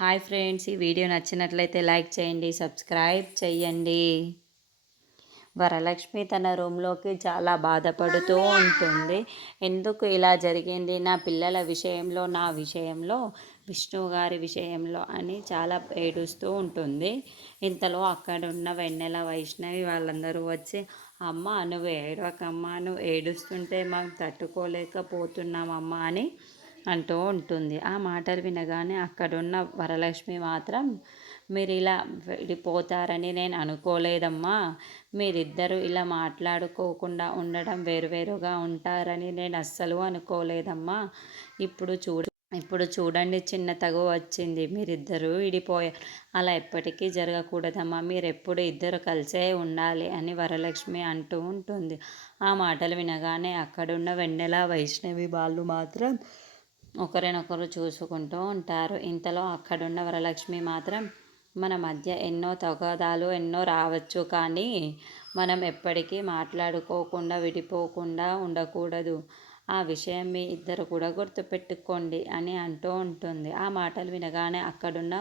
Hi friends, ఈ video నచ్చినట్లయితే like చేయండి, సబ్స్క్రైబ్ చేయండి. వరలక్ష్మి తన రూమ్లోకి చాలా బాధపడుతూ ఉంటుంది. ఎందుకు ఇలా జరిగింది నా పిల్లల విషయంలో, నా విషయంలో, విష్ణు గారి విషయంలో అని చాలా ఏడుస్తూ ఉంటుంది. ఇంతలో అక్కడున్న వెన్నెల, వైష్ణవి వాళ్ళందరూ వచ్చి, అమ్మ నువ్వు ఏడవకమ్మా, నువ్వు ఏడుస్తుంటే మేము తట్టుకోలేకపోతున్నామమ్మా అని అంటూ ఉంటుంది. ఆ మాటలు వినగానే అక్కడున్న వరలక్ష్మి మాత్రం, మీరు ఇలా విడిపోతారని నేను అనుకోలేదమ్మా, మీరిద్దరూ ఇలా మాట్లాడుకోకుండా ఉండడం, వేరువేరుగా ఉంటారని నేను అస్సలు అనుకోలేదమ్మా. ఇప్పుడు చూడండి, చిన్న తగు వచ్చింది, మీరిద్దరూ విడిపోయారు. అలా ఎప్పటికీ జరగకూడదమ్మా, మీరెప్పుడు ఇద్దరు కలిసే ఉండాలి అని వరలక్ష్మి అంటూ ఉంటుంది. ఆ మాటలు వినగానే అక్కడున్న వెన్నెల, వైష్ణవి వాళ్ళు మాత్రం ఒకరినొకరు చూసుకుంటూ ఉంటారు. ఇంతలో అక్కడున్న వరలక్ష్మి మాత్రం, మన మధ్య ఎన్నో తగాదాలు ఎన్నో రావచ్చు, కానీ మనం ఎప్పటికీ మాట్లాడుకోకుండా విడిపోకుండా ఉండకూడదు. ఆ విషయం మీ ఇద్దరు కూడా గుర్తుపెట్టుకోండి అని అంటూ ఉంటుంది. ఆ మాటలు వినగానే అక్కడున్న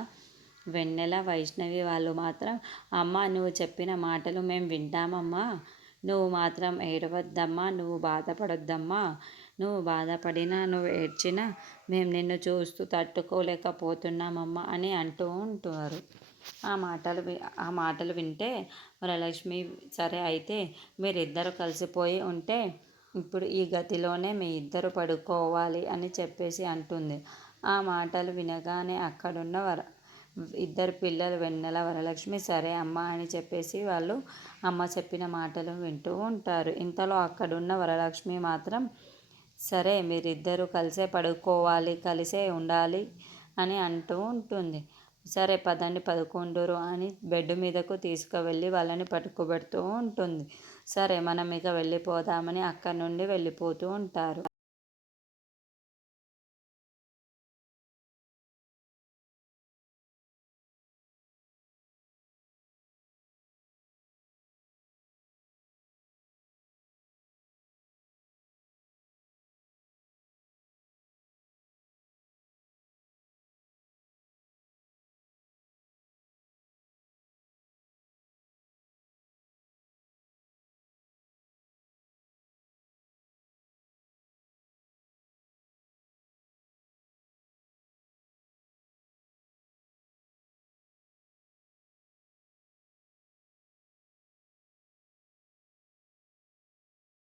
వెన్నెల, వైష్ణవి వాళ్ళు మాత్రం, అమ్మ నువ్వు చెప్పిన మాటలు మేము వింటామమ్మా, నువ్వు మాత్రం ఏడవద్దమ్మా, నువ్వు బాధపడొద్దమ్మా, నువ్వు బాధపడినా నువ్వు ఏడ్చినా మేము నిన్ను చూస్తూ తట్టుకోలేకపోతున్నామమ్మా అని అంటూ ఉంటారు. ఆ మాటలు వింటే వరలక్ష్మి, సరే అయితే మీరిద్దరు కలిసిపోయి ఉంటే ఇప్పుడు ఈ గతిలోనే మీ ఇద్దరు పడుకోవాలి అని చెప్పేసి అంటుంది. ఆ మాటలు వినగానే అక్కడున్న ఇద్దరు పిల్లలు వెన్నెల, వరలక్ష్మి సరే అమ్మ అని చెప్పేసి వాళ్ళు అమ్మ చెప్పిన మాటలు వింటూ ఉంటారు. ఇంతలో అక్కడున్న వరలక్ష్మి మాత్రం, సరే మీరిద్దరూ కలిసే పడుకోవాలి, కలిసే ఉండాలి అని అంటూ ఉంటుంది. సరే పదండి పడుకుందురు అని బెడ్ మీదకు తీసుకువెళ్ళి వాళ్ళని పడుకోబెడుతూ ఉంటుంది. సరే మనం ఇక వెళ్ళిపోదామని అక్కడి నుండి వెళ్ళిపోతూ ఉంటారు.